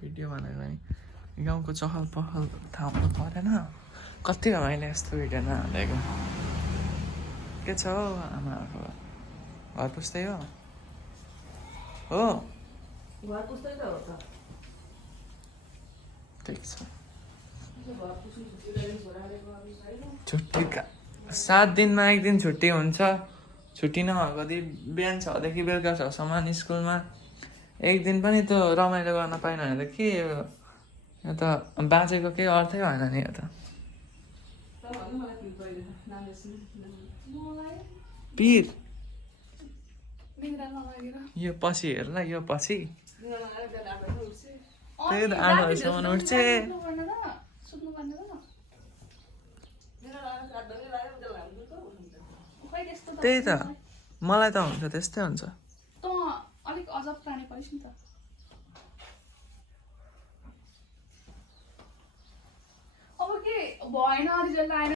video भनेको नि गाउँको चहल पहल थाहा हुनु परेन कति हो मैले यस्तो भिडियो नहालेको के छ हौ आमाहरूको घर पुस्तै हो घर पुस्तै त हो त ठिक छ घर पुस्नु छुट्टी गर्ने छोराले गर्नु छैन छुट्टी 7 दिनमा 1 दिन छुट्टी हुन्छ छुट्टी नभएको दिन बिहान 6 देखि बेलुका 6 सम्म स्कुलमा 1 दिन पनि त रमाइलो गर्न पाएन भने त के यो त बाँचेको केही अर्थै भएन नि यो त पिर यो पछि हेर ल यो पछि त्यही त 8 बजीसम्म उठ्छ त्यही त मलाई त हुन्छ त्यस्तै हुन्छ अलिक अजब प्राणी परिस् नि त अब के भएन रिजल्ट आएन